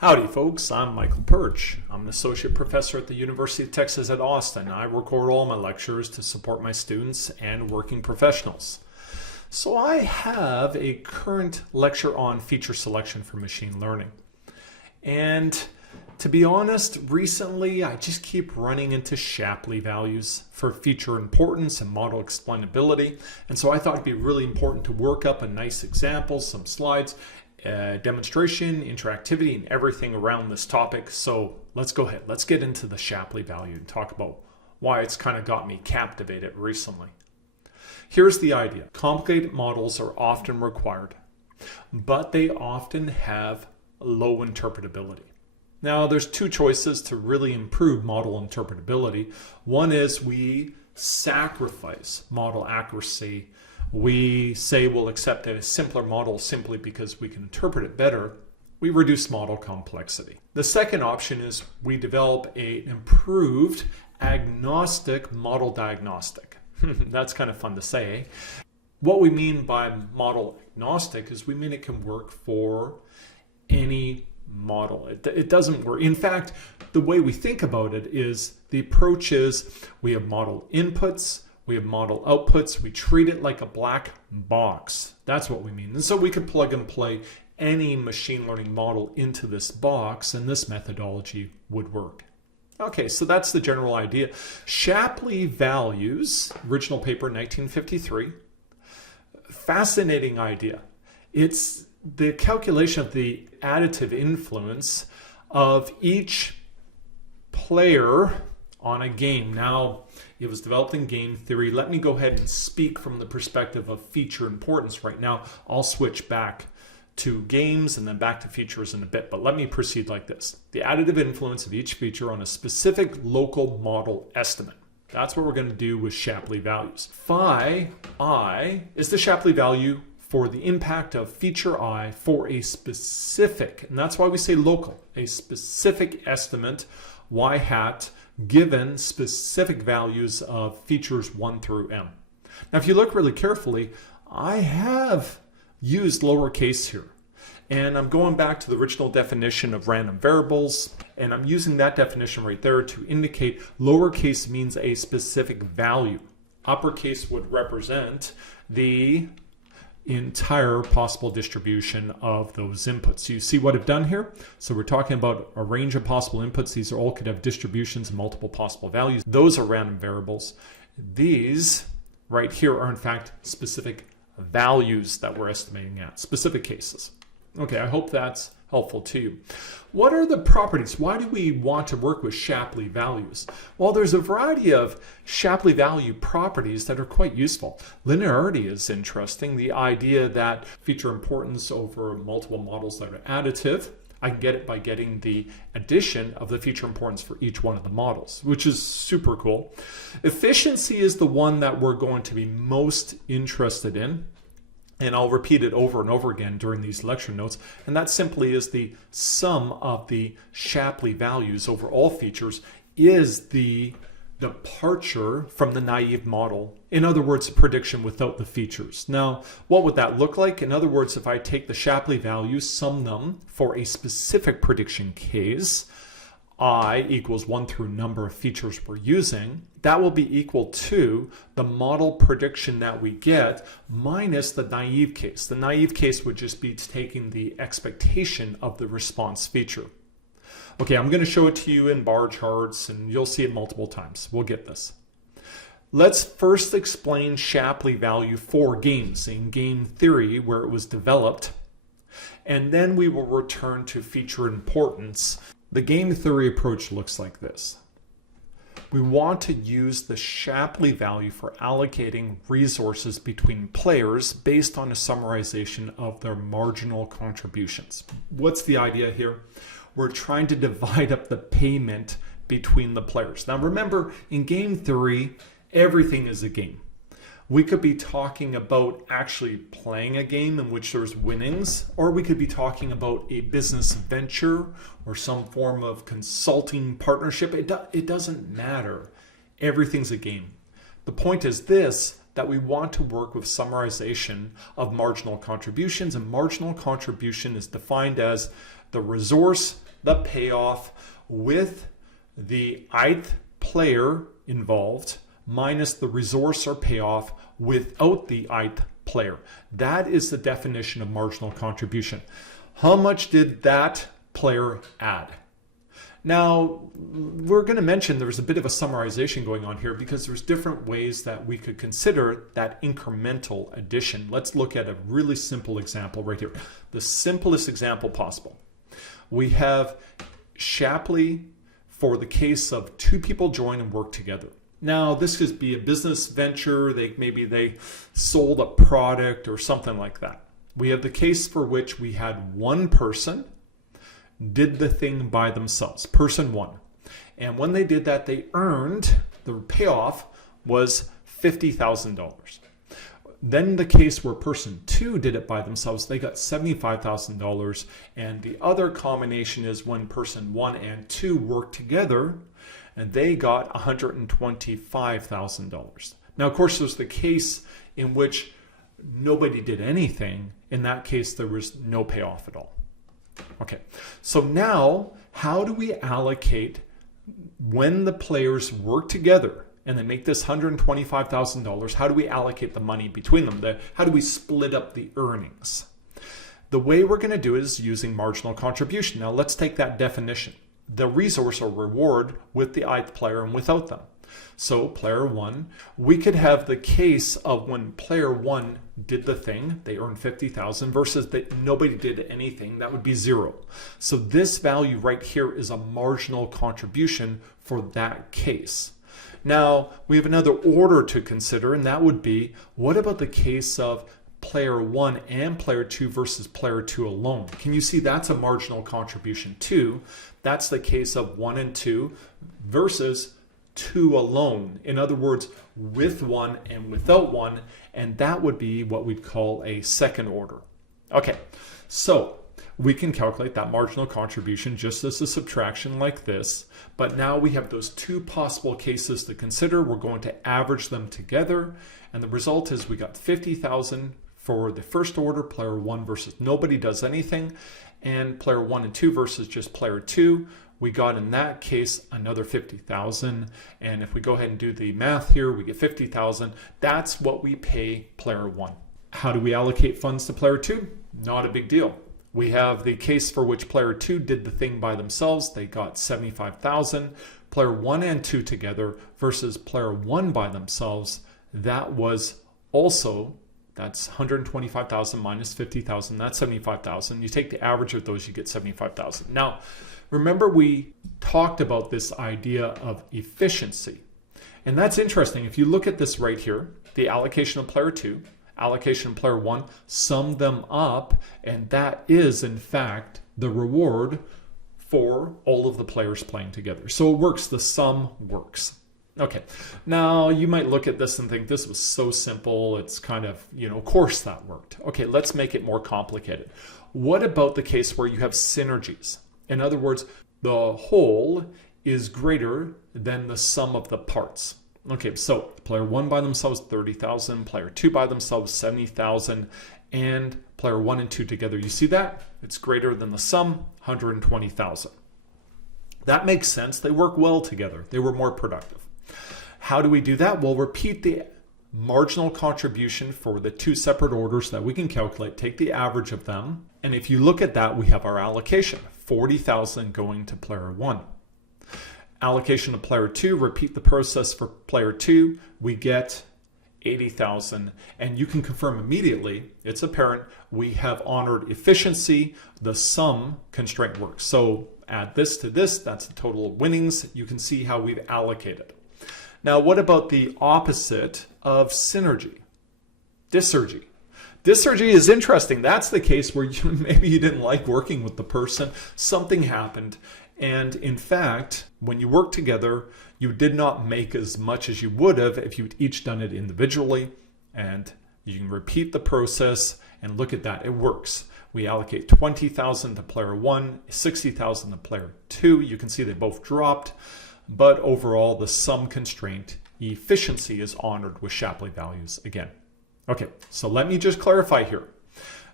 Howdy folks, I'm Michael Pyrcz. I'm an associate professor at the University of Texas at Austin. I record all my lectures to support my students and working professionals. So I have a current lecture on feature selection for machine learning. And to be honest, recently I just keep running into Shapley values for feature importance and model explainability. And so I thought it'd be really important to work up a nice example, some slides, demonstration, interactivity, and everything around this topic. So let's go ahead. Let's get into the Shapley value and talk about why it's kind of got me captivated recently. Here's the idea. Complicated models are often required, but they often have low interpretability. Now, there's two choices to really improve model interpretability. One is we sacrifice model accuracy. We say we'll accept a simpler model simply because we can interpret it better. We reduce model complexity. The second option is we develop an improved agnostic model diagnostic. That's kind of fun to say, eh? What we mean by model agnostic is we mean it can work for any model. It doesn't work. In fact, the way we think about it is the approach is we have model inputs, we have model outputs, we treat it like a black box. That's what we mean. And so we can plug and play any machine learning model into this box, and this methodology would work. Okay, so that's the general idea. Shapley values, original paper 1953. Fascinating idea. It's the calculation of the additive influence of each player on a game. Now, it was developed in game theory. Let me go ahead and speak from the perspective of feature importance right now. I'll switch back to games and then back to features in a bit, but let me proceed like this. The additive influence of each feature on a specific local model estimate. That's what we're going to do with Shapley values. Phi I is the Shapley value for the impact of feature I for a specific, and that's why we say local, a specific estimate y hat given specific values of features 1 through m. Now, if you look really carefully, I have used lowercase here. And I'm going back to the original definition of random variables, and I'm using that definition right there to indicate lowercase means a specific value. Uppercase would represent the entire possible distribution of those inputs. You see what I've done here? So we're talking about a range of possible inputs. These all could have distributions and multiple possible values. Those are random variables. These right here are in fact specific values that we're estimating at, specific cases. Okay, I hope that's helpful to you. What are the properties? Why do we want to work with Shapley values? Well, there's a variety of Shapley value properties that are quite useful. Linearity is interesting. The idea that feature importance over multiple models that are additive, I can get it by getting the addition of the feature importance for each one of the models, which is super cool. Efficiency is the one that we're going to be most interested in. And I'll repeat it over and over again during these lecture notes. And that simply is the sum of the Shapley values over all features is the departure from the naive model. In other words, prediction without the features. Now, what would that look like? In other words, if I take the Shapley values, sum them for a specific prediction case, I equals 1 through number of features we're using, that will be equal to the model prediction that we get minus the naive case. The naive case would just be taking the expectation of the response feature. Okay, I'm going to show it to you in bar charts and you'll see it multiple times. We'll get this. Let's first explain Shapley value for games in game theory where it was developed, and then we will return to feature importance. The game theory approach looks like this. We want to use the Shapley value for allocating resources between players based on a summarization of their marginal contributions. What's the idea here? We're trying to divide up the payment between the players. Now remember, in game theory, everything is a game. We could be talking about actually playing a game in which there's winnings, or we could be talking about a business venture or some form of consulting partnership. It doesn't matter. Everything's a game. The point is this, that we want to work with summarization of marginal contributions, and marginal contribution is defined as the resource the payoff with the ith player involved minus the resource or payoff without the ith player. That is the definition of marginal contribution. How much did that player add? Now, we're going to mention there's a bit of a summarization going on here because there's different ways that we could consider that incremental addition. Let's look at a really simple example right here. The simplest example possible. We have Shapley for the case of two people join and work together. Now, this could be a business venture. Maybe they sold a product or something like that. We have the case for which we had one person did the thing by themselves, person one. And when they did that, they earned, the payoff was $50,000. Then the case where person two did it by themselves, they got $75,000. And the other combination is when person one and two worked together, and they got $125,000. Now, of course, there's the case in which nobody did anything. In that case, there was no payoff at all. Okay, so now how do we allocate when the players work together and they make this $125,000? How do we allocate the money between them? How do we split up the earnings? The way we're going to do it is using marginal contribution. Now let's take that definition. The resource or reward with the ith player and without them. So player one, we could have the case of when player one did the thing, they earned 50,000 versus that nobody did anything, that would be 0. So this value right here is a marginal contribution for that case. Now we have another order to consider, and that would be, what about the case of player one and player two versus player two alone? Can you see that's a marginal contribution too? That's the case of 1 and 2 versus 2 alone. In other words, with 1 and without 1, and that would be what we'd call a second order. Okay, so we can calculate that marginal contribution just as a subtraction like this, but now we have those two possible cases to consider. We're going to average them together, and the result is we got 50,000 for the first order, player 1 versus nobody does anything, and player 1 and 2 versus just player 2. We got in that case another 50,000, and if we go ahead and do the math here, we get 50,000. That's what we pay player 1. How do we allocate funds to player 2? Not a big deal. We have the case for which player 2 did the thing by themselves. They got 75,000. Player 1 and 2 together versus player 1 by themselves. That was also, that's 125,000 minus 50,000. That's 75,000. You take the average of those, you get 75,000. Now, remember we talked about this idea of efficiency. And that's interesting. If you look at this right here, the allocation of player 2, allocation of player 1, sum them up, and that is in fact the reward for all of the players playing together. So it works, the sum works. Okay, now you might look at this and think this was so simple, it's kind of, of course that worked. Okay, let's make it more complicated. What about the case where you have synergies? In other words, the whole is greater than the sum of the parts. Okay, so player 1 by themselves, 30,000, player 2 by themselves, 70,000, and player 1 and 2 together. You see that? It's greater than the sum, 120,000. That makes sense. They work well together. They were more productive. How do we do that? We'll repeat the marginal contribution for the two separate orders that we can calculate, take the average of them, and if you look at that, we have our allocation, 40,000 going to player 1. Allocation of player 2, repeat the process for player 2, we get 80,000, and you can confirm immediately, it's apparent, we have honored efficiency, the sum constraint works. So add this to this, that's the total of winnings. You can see how we've allocated. Now, what about the opposite of synergy? Disynergy. Disynergy is interesting. That's the case where maybe you didn't like working with the person, something happened, and in fact, when you work together, you did not make as much as you would have if you'd each done it individually, and you can repeat the process and look at that. It works. We allocate 20,000 to player 1, 60,000 to player 2. You can see they both dropped, but overall the sum constraint efficiency is honored with Shapley values again. Okay, so let me just clarify here.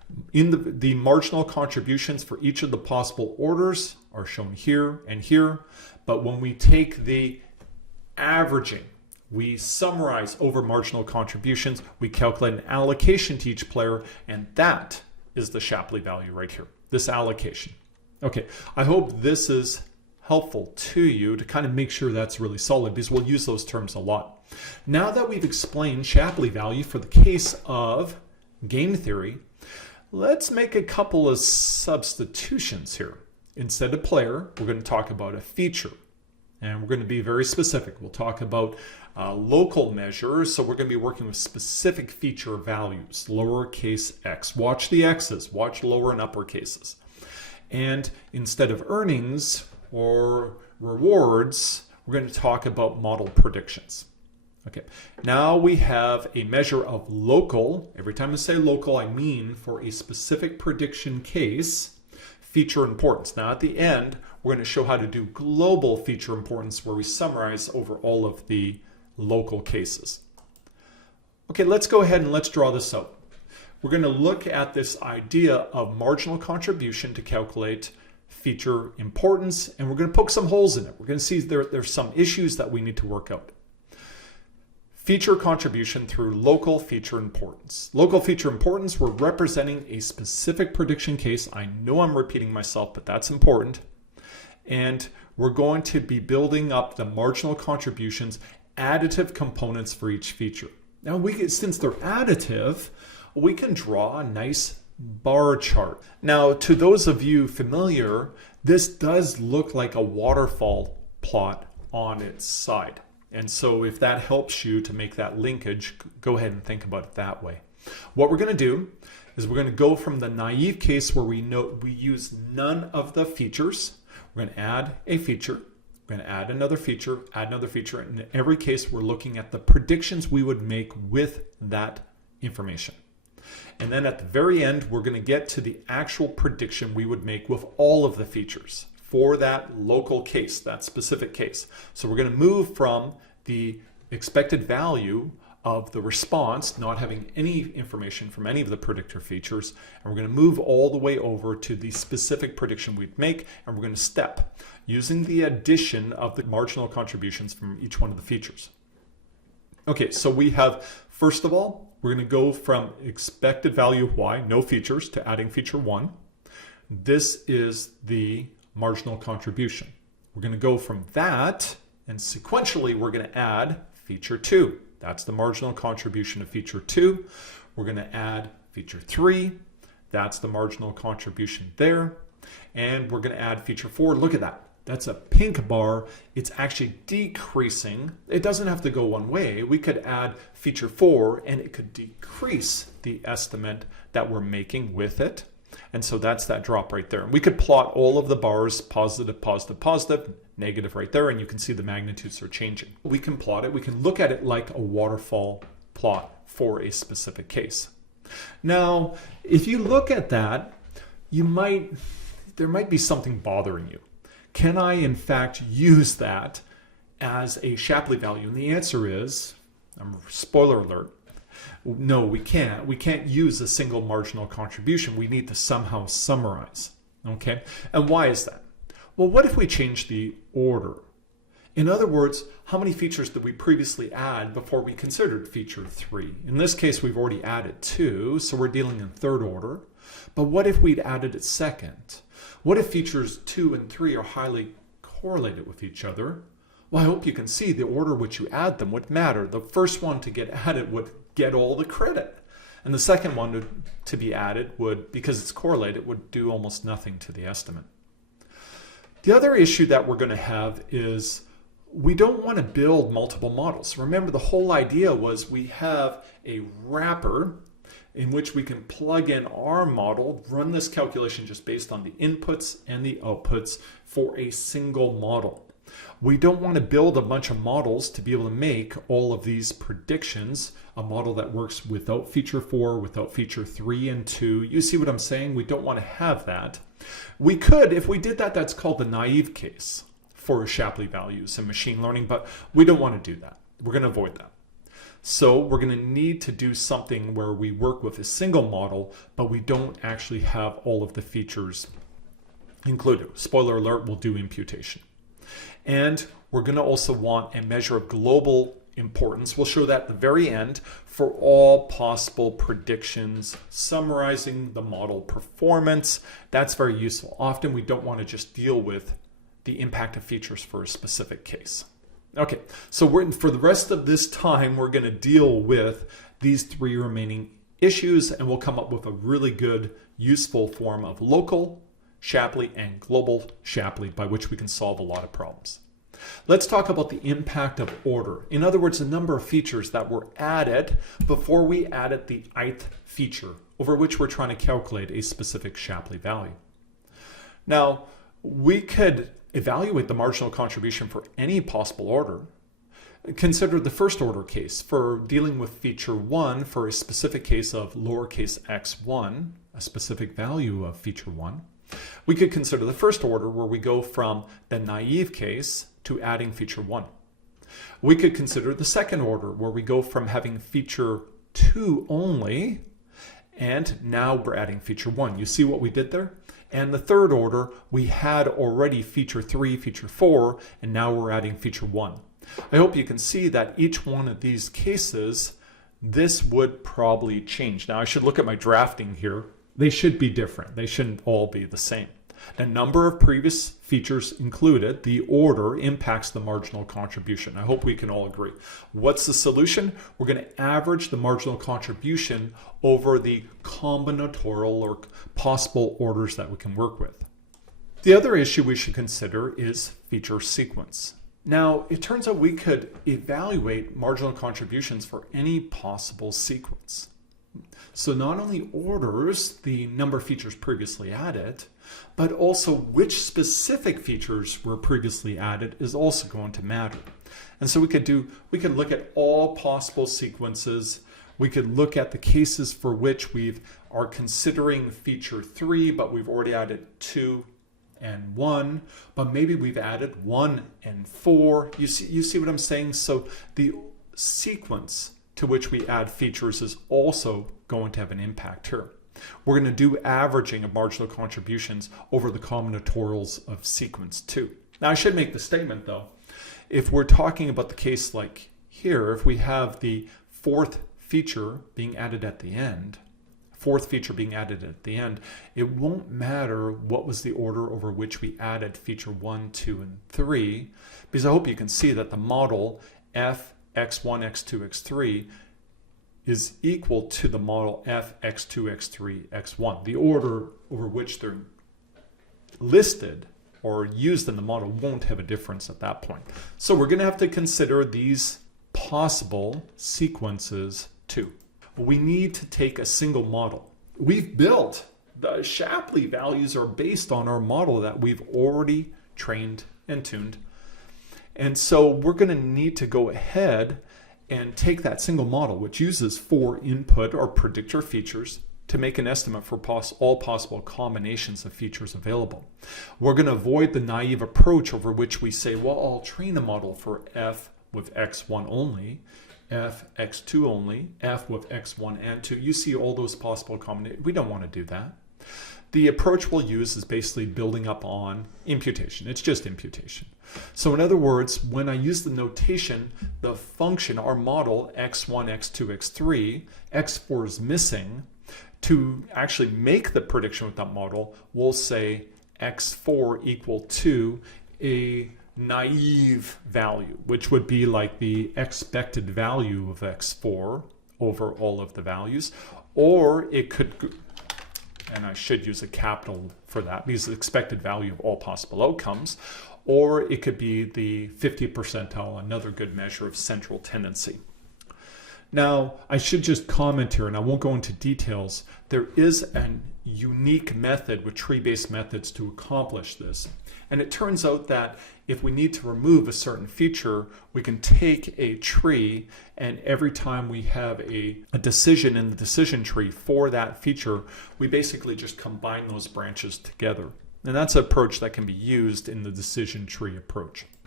In the marginal contributions for each of the possible orders are shown here and here. But when we take the averaging, we summarize over marginal contributions, we calculate an allocation to each player, and that is the Shapley value right here, this allocation. Okay, I hope this is helpful to you to kind of make sure that's really solid, because we'll use those terms a lot. Now that we've explained Shapley value for the case of game theory, let's make a couple of substitutions here. Instead of player, we're going to talk about a feature. And we're going to be very specific. We'll talk about local measures. So we're going to be working with specific feature values, lowercase x. Watch the x's, watch lower and upper cases. And instead of earnings or rewards, we're going to talk about model predictions. Okay, now we have a measure of local. Every time I say local, I mean for a specific prediction case, feature importance. Now at the end, we're going to show how to do global feature importance, where we summarize over all of the local cases. Okay, let's go ahead and let's draw this out. We're going to look at this idea of marginal contribution to calculate feature importance, and we're going to poke some holes in it. We're going to see there's some issues that we need to work out. Feature contribution through local feature importance. Local feature importance, we're representing a specific prediction case. I know I'm repeating myself, but that's important. And we're going to be building up the marginal contributions, additive components for each feature. Now, since they're additive, we can draw a nice bar chart. Now, to those of you familiar, this does look like a waterfall plot on its side. And so if that helps you to make that linkage, go ahead and think about it that way. What we're going to do is we're going to go from the naive case where we use none of the features. We're going to add a feature. We're going to add another feature, add another feature. And in every case, we're looking at the predictions we would make with that information. And then at the very end, we're going to get to the actual prediction we would make with all of the features for that local case, that specific case. So we're going to move from the expected value of the response, not having any information from any of the predictor features, and we're going to move all the way over to the specific prediction we'd make, and we're going to step using the addition of the marginal contributions from each one of the features. Okay, so we have, first of all, we're going to go from expected value of y, no features, to adding feature 1. This is the marginal contribution. We're going to go from that, and sequentially we're going to add feature 2. That's the marginal contribution of feature 2. We're going to add feature 3. That's the marginal contribution there. And we're going to add feature 4. Look at that. That's a pink bar. It's actually decreasing. It doesn't have to go one way. We could add feature 4 and it could decrease the estimate that we're making with it. And so that's that drop right there. And we could plot all of the bars, positive, positive, positive, negative right there, and you can see the magnitudes are changing. We can plot it. We can look at it like a waterfall plot for a specific case. Now, if you look at that, there might be something bothering you. Can I, in fact, use that as a Shapley value? And the answer is, spoiler alert, no, we can't. We can't use a single marginal contribution. We need to somehow summarize. Okay? And why is that? Well, what if we change the order? In other words, how many features did we previously add before we considered feature 3? In this case, we've already added 2, so we're dealing in third order. But what if we'd added it second? What if features 2 and 3 are highly correlated with each other? Well, I hope you can see the order which you add them would matter. The first one to get added would get all the credit. And the second one to be added would, because it's correlated, would do almost nothing to the estimate. The other issue that we're going to have is we don't want to build multiple models. Remember, the whole idea was we have a wrapper in which we can plug in our model, run this calculation just based on the inputs and the outputs for a single model. We don't want to build a bunch of models to be able to make all of these predictions, a model that works without feature 4, without feature 3 and 2. You see what I'm saying? We don't want to have that. We could, if we did that, that's called the naive case for Shapley values in machine learning, but we don't want to do that. We're going to avoid that. So we're going to need to do something where we work with a single model, but we don't actually have all of the features included. Spoiler alert, we'll do imputation. And we're going to also want a measure of global importance. We'll show that at the very end for all possible predictions, summarizing the model performance. That's very useful. Often we don't want to just deal with the impact of features for a specific case. Okay, so for the rest of this time, we're going to deal with these three remaining issues, and we'll come up with a really good, useful form of local Shapley and global Shapley by which we can solve a lot of problems. Let's talk about the impact of order. In other words, the number of features that were added before we added the ith feature over which we're trying to calculate a specific Shapley value. Now, we could evaluate the marginal contribution for any possible order. Consider the first order case for dealing with feature 1 for a specific case of lowercase x1, a specific value of feature 1. We could consider the first order where we go from the naive case to adding feature 1. We could consider the second order where we go from having feature 2 only, and now we're adding feature 1. You see what we did there? And the third order, we had already feature 3, feature 4, and now we're adding feature 1. I hope you can see that each one of these cases, this would probably change. Now I should look at my drafting here. They should be different. They shouldn't all be the same. The number of previous features included, the order impacts the marginal contribution. I hope we can all agree. What's the solution? We're going to average the marginal contribution over the combinatorial or possible orders that we can work with. The other issue we should consider is feature sequence. Now, it turns out we could evaluate marginal contributions for any possible sequence. So not only orders the number of features previously added, but also which specific features were previously added is also going to matter. And so we could look at all possible sequences. We could look at the cases for which we are considering feature 3, but we've already added 2 and 1, but maybe we've added 1 and 4. You see what I'm saying? So the sequence to which we add features is also going to have an impact here. We're going to do averaging of marginal contributions over the combinatorials of sequence 2. Now I should make the statement though, if we're talking about the case like here, if we have the fourth feature being added at the end, it won't matter what was the order over which we added feature 1, 2, and 3, because I hope you can see that the model f x1, x2, x3 is equal to the model f x2, x3, x1. The order over which they're listed or used in the model won't have a difference at that point. So we're going to have to consider these possible sequences too. We need to take a single model. We've built the Shapley values are based on our model that we've already trained and tuned. And so we're going to need to go ahead and take that single model, which uses 4 input or predictor features, to make an estimate for all possible combinations of features available. We're going to avoid the naive approach over which we say, well, I'll train a model for f with x1 only, f x2 only, f with x1 and 2. You see all those possible combinations. We don't want to do that. The approach we'll use is basically building up on imputation. It's just imputation. So in other words, when I use the notation, the function, our model, x1, x2, x3, x4 is missing. To actually make the prediction with that model, we'll say x4 equal to a naive value, which would be like the expected value of x4 over all of the values, or it could, and I should use a capital for that because the expected value of all possible outcomes, or it could be the 50th percentile, another good measure of central tendency. Now, I should just comment here, and I won't go into details. There is a unique method with tree-based methods to accomplish this. And it turns out that if we need to remove a certain feature, we can take a tree, and every time we have a decision in the decision tree for that feature, we basically just combine those branches together. And that's an approach that can be used in the decision tree approach.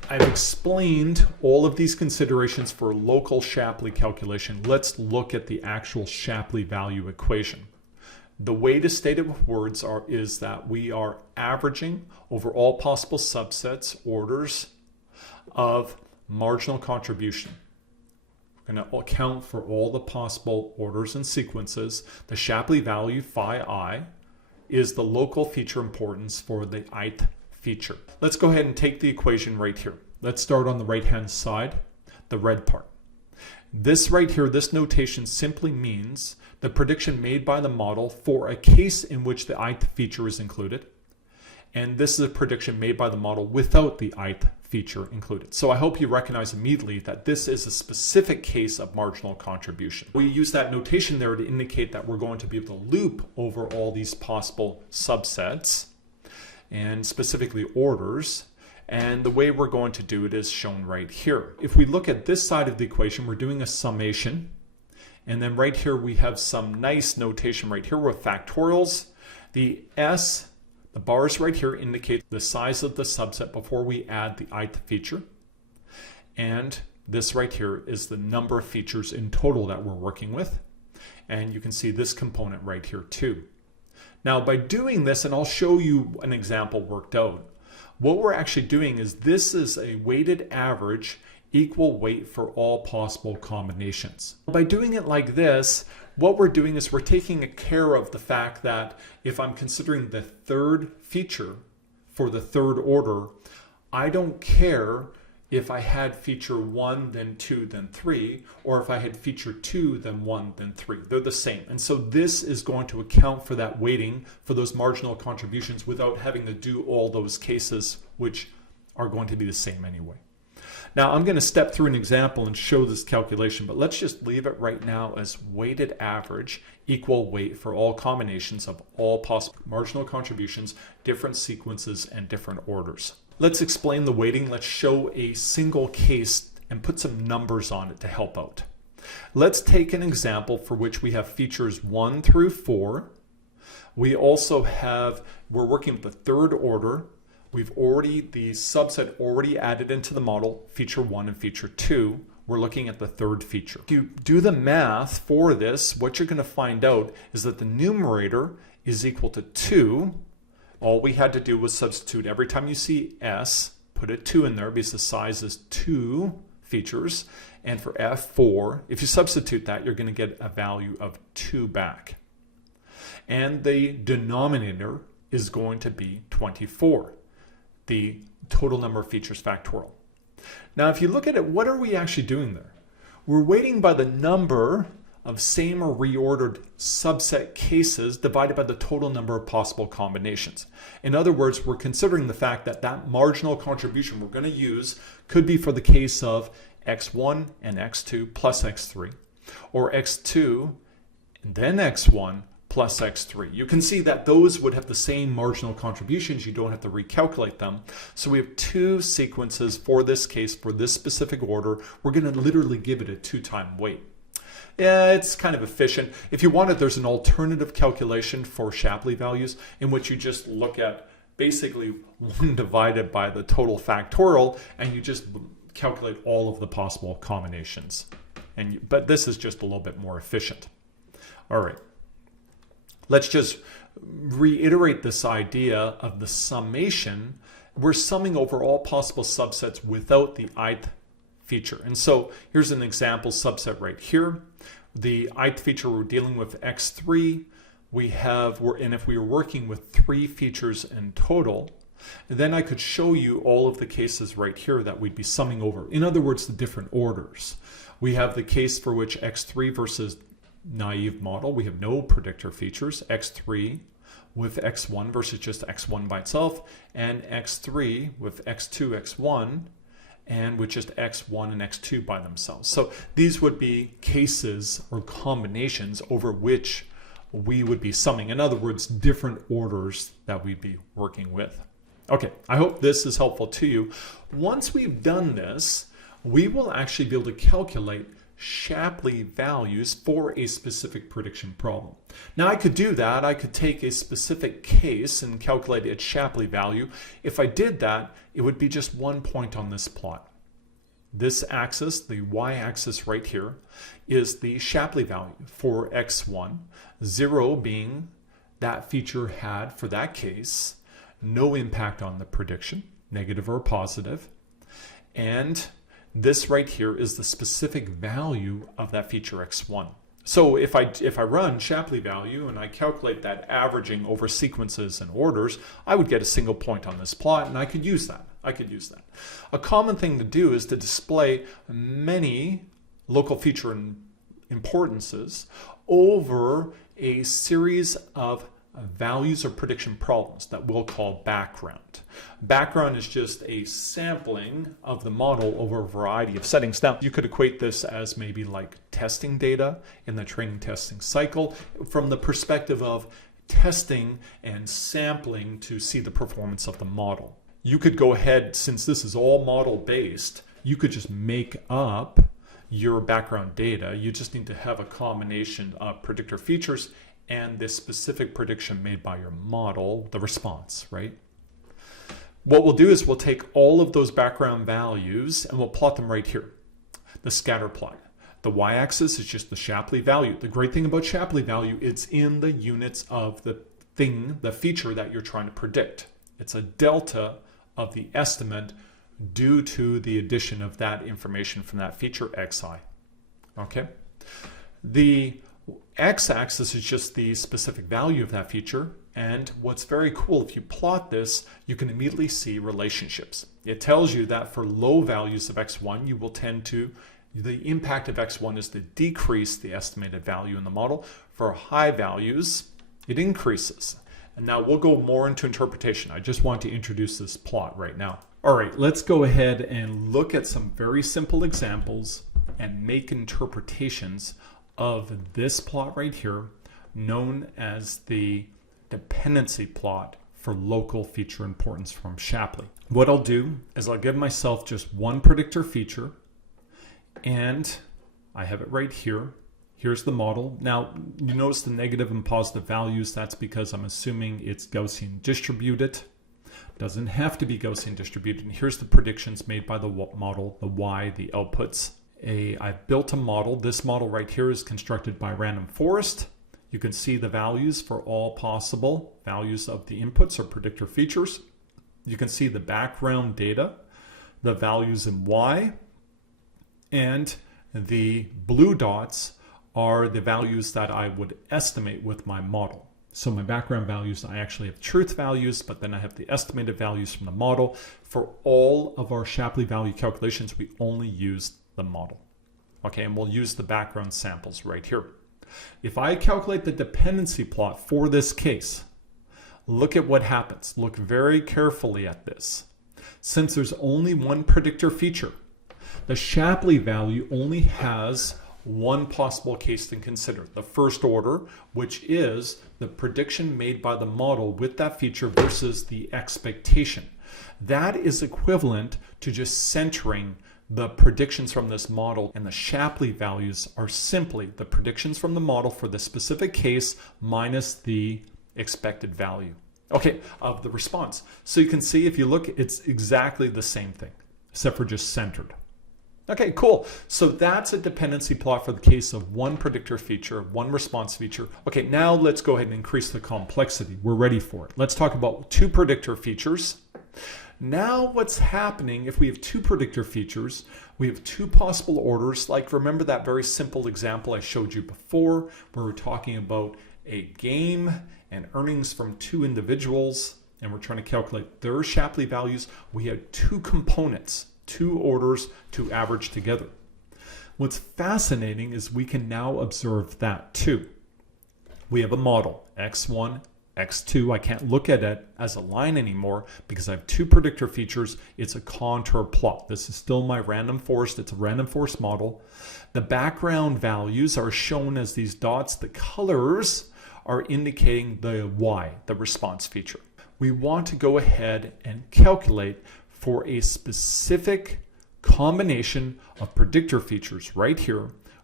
I've explained all of these considerations for local Shapley calculation. Let's look at the actual Shapley value equation. The way to state it with words is that we are averaging over all possible subsets, orders of marginal contribution. We're going to account for all the possible orders and sequences. The Shapley value phi I is the local feature importance for the ith feature. Let's go ahead and take the equation right here. Let's start on the right hand side, the red part. This right here, this notation simply means the prediction made by the model for a case in which the ith feature is included. And this is a prediction made by the model without the ith feature included. So I hope you recognize immediately that this is a specific case of marginal contribution. We use that notation there to indicate that we're going to be able to loop over all these possible subsets and specifically orders. And the way we're going to do it is shown right here. If we look at this side of the equation, we're doing a summation. And then right here, we have some nice notation right here with factorials. The S, the bars right here indicate the size of the subset before we add the ith feature. And this right here is the number of features in total that we're working with. And you can see this component right here too. Now by doing this, and I'll show you an example worked out, what we're actually doing is this is a weighted average equal weight for all possible combinations. By doing it like this, what we're doing is we're taking care of the fact that if I'm considering the third feature for the third order, I don't care if I had feature 1, then 2, then 3, or if I had feature 2, then 1, then 3. They're the same. And so this is going to account for that weighting for those marginal contributions without having to do all those cases, which are going to be the same anyway. Now I'm going to step through an example and show this calculation, but let's just leave it right now as weighted average equal weight for all combinations of all possible marginal contributions, different sequences, and different orders. Let's explain the weighting. Let's show a single case and put some numbers on it to help out. Let's take an example for which we have features 1 through 4. We also have, we're working with the third order. We've already, the subset already added into the model, feature 1 and feature 2. We're looking at the third feature. If you do the math for this, what you're going to find out is that the numerator is equal to 2. All we had to do was substitute every time you see S, put a 2 in there because the size is 2 features. And for F4, if you substitute that, you're going to get a value of 2 back. And the denominator is going to be 24, the total number of features factorial. Now, if you look at it, what are we actually doing there? We're weighting by the number of same or reordered subset cases divided by the total number of possible combinations. In other words, we're considering the fact that that marginal contribution we're going to use could be for the case of x1 and x2 plus x3, or x2 and then x1 plus x3. You can see that those would have the same marginal contributions. You don't have to recalculate them. So we have 2 sequences for this case, for this specific order. We're going to literally give it a 2-time weight. Yeah, it's kind of efficient. If you want it, there's an alternative calculation for Shapley values in which you just look at basically 1 divided by the total factorial, and you just calculate all of the possible combinations. But this is just a little bit more efficient. All right. Let's just reiterate this idea of the summation. We're summing over all possible subsets without the ith feature. And so here's an example subset right here. The ith feature, we're dealing with x3. And if we were working with 3 features in total, then I could show you all of the cases right here that we'd be summing over. In other words, the different orders. We have the case for which x3 versus naive model, we have no predictor features, x3 with x1 versus just x1 by itself, and x3 with x2, x1, and with just x1 and x2 by themselves. So these would be cases or combinations over which we would be summing. In other words, different orders that we'd be working with. Okay, I hope this is helpful to you. Once we've done this, we will actually be able to calculate Shapley values for a specific prediction problem. Now I could do that. I could take a specific case and calculate its Shapley value. If I did that, it would be just 1 point on this plot. This axis, the y-axis right here, is the Shapley value for x1, 0 being that feature had, for that case, no impact on the prediction, negative or positive, and this right here is the specific value of that feature x1. So if I run Shapley value and I calculate that averaging over sequences and orders, I would get a single point on this plot, and I could use that. A common thing to do is to display many local feature importances over a series of values or prediction problems that we'll call background. Background is just a sampling of the model over a variety of settings. Now, you could equate this as maybe like testing data in the training testing cycle from the perspective of testing and sampling to see the performance of the model. You could go ahead, since this is all model based, you could just make up your background data. You just need to have a combination of predictor features and this specific prediction made by your model, the response, right? What we'll do is we'll take all of those background values and we'll plot them right here, the scatter plot. The y-axis is just the Shapley value. The great thing about Shapley value, it's in the units of the thing, the feature that you're trying to predict. It's a delta of the estimate due to the addition of that information from that feature xi. Okay? The x-axis is just the specific value of that feature, and what's very cool, if you plot this, you can immediately see relationships. It tells you that for low values of x1, you will tend to, the impact of x1 is to decrease the estimated value in the model. For high values, it increases. And now we'll go more into interpretation. I just want to introduce this plot right now. All right, let's go ahead and look at some very simple examples and make interpretations of this plot right here, known as the dependency plot for local feature importance from Shapley. What I'll do is I'll give myself just one predictor feature, and I have it right here. Here's the model. Now, you notice the negative and positive values. That's because I'm assuming it's Gaussian distributed. Doesn't have to be Gaussian distributed. And here's the predictions made by the model, the y, the outputs. I've built a model. This model right here is constructed by random forest. You can see the values for all possible values of the inputs or predictor features. You can see the background data, the values in y, and the blue dots are the values that I would estimate with my model. So my background values, I actually have truth values, but then I have the estimated values from the model. For all of our Shapley value calculations, we only use the model. Okay, and we'll use the background samples right here. If I calculate the dependency plot for this case, look at what happens. Look very carefully at this. Since there's only one predictor feature, the Shapley value only has one possible case to consider. The first order, which is the prediction made by the model with that feature versus the expectation. That is equivalent to just centering the predictions from this model, and the Shapley values are simply the predictions from the model for the specific case minus the expected value, okay, of the response. So you can see if you look, it's exactly the same thing, except for just centered. Okay, cool. So that's a dependency plot for the case of one predictor feature, one response feature. Okay, now let's go ahead and increase the complexity. We're ready for it. Let's talk about two predictor features. Now what's happening if we have two predictor features, we have two possible orders. Like, remember that very simple example I showed you before where we're talking about a game and earnings from two individuals, and we're trying to calculate their Shapley values. We had two components, two orders to average together. What's fascinating is we can now observe that too. We have a model, x1, x2. I can't look at it as a line anymore because I have two predictor features. It's a contour plot. This is still my random forest. It's a random forest model. The background values are shown as these dots. The colors are indicating the y, the response feature. We want to go ahead and calculate for a specific combination of predictor features right here,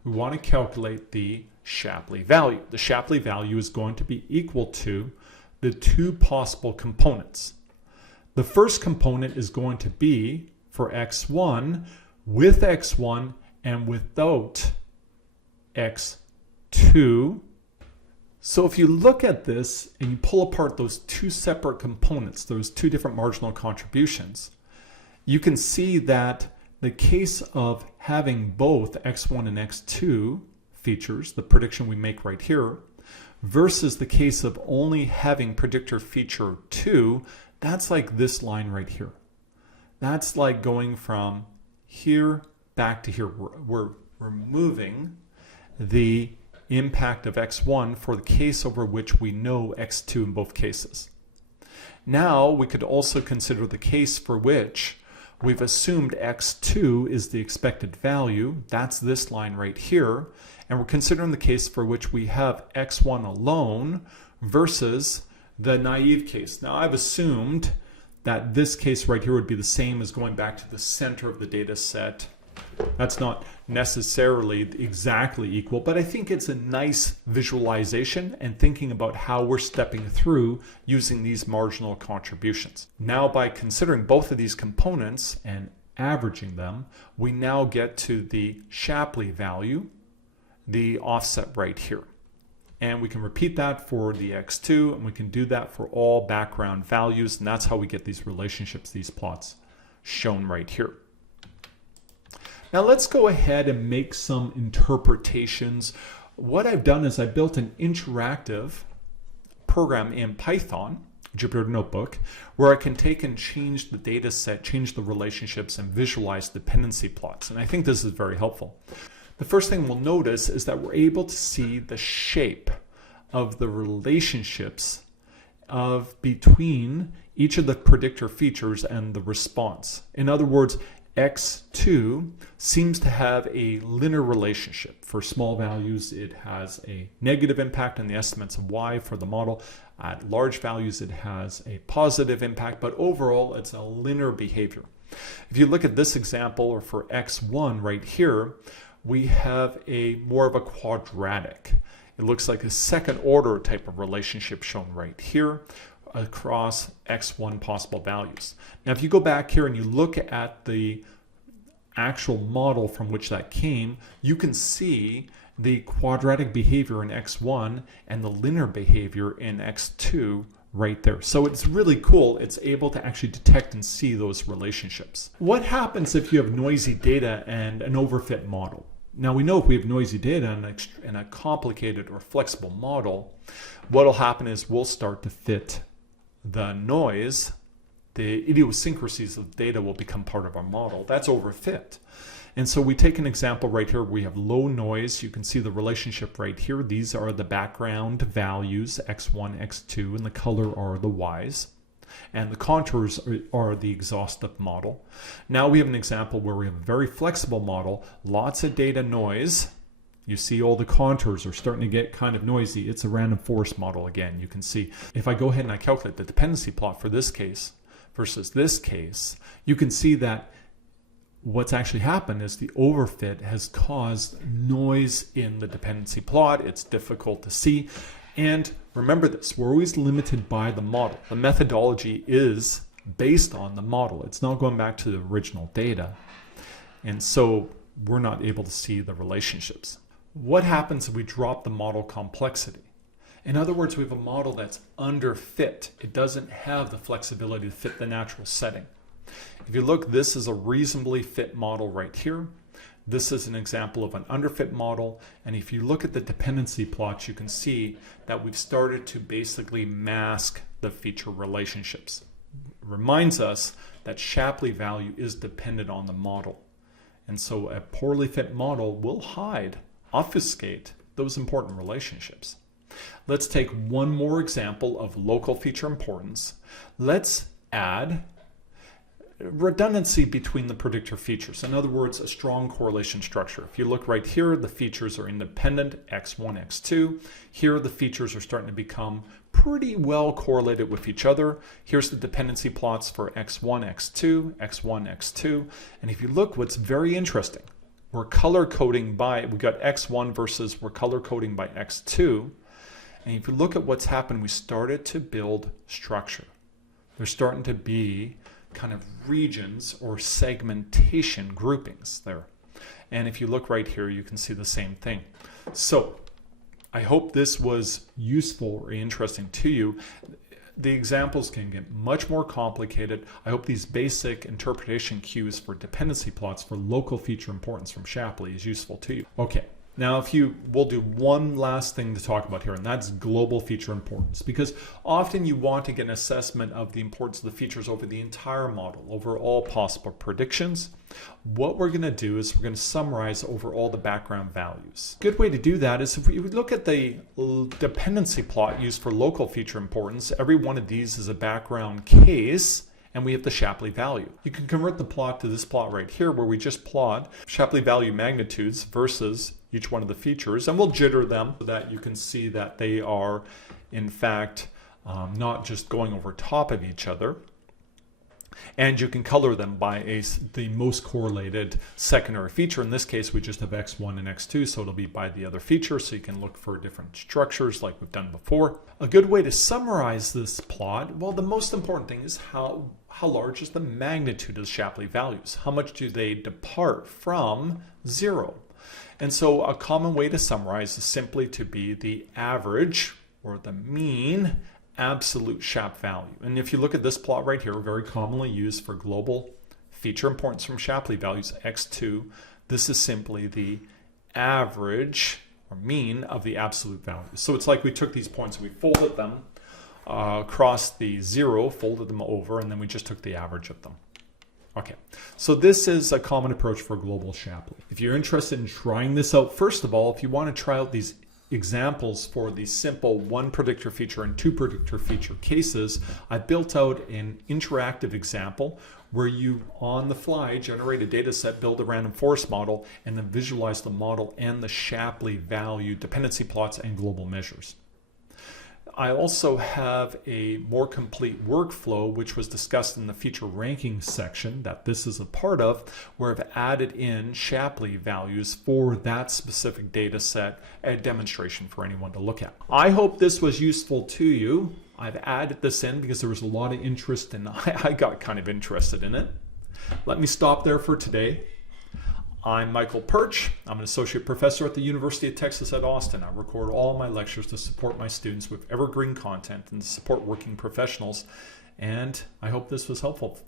we want to calculate the Shapley value. The Shapley value is going to be equal to the two possible components. The first component is going to be for x1 with x1 and without x2. So if you look at this and you pull apart those two separate components, those two different marginal contributions, you can see that the case of having both x1 and x2 features, the prediction we make right here, versus the case of only having predictor feature 2, that's like this line right here. That's like going from here back to here. We're removing the impact of x1 for the case over which we know x2 in both cases. Now we could also consider the case for which we've assumed x2 is the expected value. That's this line right here. And we're considering the case for which we have x1 alone versus the naive case. Now I've assumed that this case right here would be the same as going back to the center of the data set. That's not necessarily exactly equal, but I think it's a nice visualization and thinking about how we're stepping through using these marginal contributions. Now, by considering both of these components and averaging them, we now get to the Shapley value, the offset right here. And we can repeat that for the x2, and we can do that for all background values, and that's how we get these relationships, these plots shown right here. Now let's go ahead and make some interpretations. What I've done is I built an interactive program in Python, Jupyter Notebook, where I can take and change the data set, change the relationships, and visualize dependency plots. And I think this is very helpful. The first thing we'll notice is that we're able to see the shape of the relationships between each of the predictor features and the response. In other words, x2 seems to have a linear relationship. For small values, it has a negative impact on the estimates of y for the model. At large values, it has a positive impact, but overall, it's a linear behavior. If you look at this example, or for x1 right here, we have a more of a quadratic. It looks like a second order type of relationship shown right here across x1 possible values. Now if you go back here and you look at the actual model from which that came, you can see the quadratic behavior in x1 and the linear behavior in x2 right there. So it's really cool. It's able to actually detect and see those relationships. What happens if you have noisy data and an overfit model? Now we know if we have noisy data and a complicated or flexible model, what will happen is we'll start to fit the noise. The idiosyncrasies of data will become part of our model. That's overfit. And so we take an example right here. We have low noise. You can see the relationship right here. These are the background values, x1, x2, and the color are the y's. And the contours are the exhaustive model. Now we have an example where we have a very flexible model, lots of data noise. You see all the contours are starting to get kind of noisy. It's a random forest model again. You can see if I go ahead and I calculate the dependency plot for this case versus this case, you can see that what's actually happened is the overfit has caused noise in the dependency plot. It's difficult to see. And remember this, we're always limited by the model. The methodology is based on the model. It's not going back to the original data. And so we're not able to see the relationships. What happens if we drop the model complexity? In other words, we have a model that's underfit. It doesn't have the flexibility to fit the natural setting. If you look, this is a reasonably fit model right here. This is an example of an underfit model. And if you look at the dependency plots, you can see that we've started to basically mask the feature relationships. It reminds us that Shapley value is dependent on the model. And so a poorly fit model will hide, obfuscate those important relationships. Let's take one more example of local feature importance. Let's add redundancy between the predictor features. In other words, a strong correlation structure. If you look right here, the features are independent, x1, x2. Here, the features are starting to become pretty well correlated with each other. Here's the dependency plots for x1, x2, x1, x2. And if you look, what's very interesting, we're color coding by, we got x1 versus we're color coding by x2. And if you look at what's happened, we started to build structure. There's starting to be kind of regions or segmentation groupings there. And if you look right here, you can see the same thing. So I hope this was useful or interesting to you. The examples can get much more complicated. I hope these basic interpretation cues for dependency plots for local feature importance from Shapley is useful to you. Okay, now we'll do one last thing to talk about here, and that's global feature importance, because often you want to get an assessment of the importance of the features over the entire model, over all possible predictions. What we're going to do is we're going to summarize over all the background values. A good way to do that is if we look at the dependency plot used for local feature importance, every one of these is a background case, and we have the Shapley value. You can convert the plot to this plot right here where we just plot Shapley value magnitudes versus each one of the features, and we'll jitter them so that you can see that they are in fact not just going over top of each other. And you can color them by the most correlated secondary feature. In this case, we just have x1 and x2, so it'll be by the other feature, so you can look for different structures like we've done before. A good way to summarize this plot, well, the most important thing is how large is the magnitude of the Shapley values? How much do they depart from 0? And so a common way to summarize is simply to be the average or the mean absolute Shap value. And if you look at this plot right here, very commonly used for global feature importance from Shapley values, x2, this is simply the average or mean of the absolute value. So it's like we took these points and we folded them across the 0, folded them over, and then we just took the average of them. Okay, so this is a common approach for global Shapley. If you're interested in trying this out, first of all, if you want to try out these examples for the simple 1 predictor feature and 2 predictor feature cases, I built out an interactive example where you on the fly generate a data set, build a random forest model, and then visualize the model and the Shapley value dependency plots and global measures. I also have a more complete workflow, which was discussed in the feature ranking section that this is a part of, where I've added in Shapley values for that specific data set, a demonstration for anyone to look at. I hope this was useful to you. I've added this in because there was a lot of interest and I got kind of interested in it. Let me stop there for today. I'm Michael Pyrcz. I'm an associate professor at the University of Texas at Austin. I record all my lectures to support my students with evergreen content and to support working professionals. And I hope this was helpful.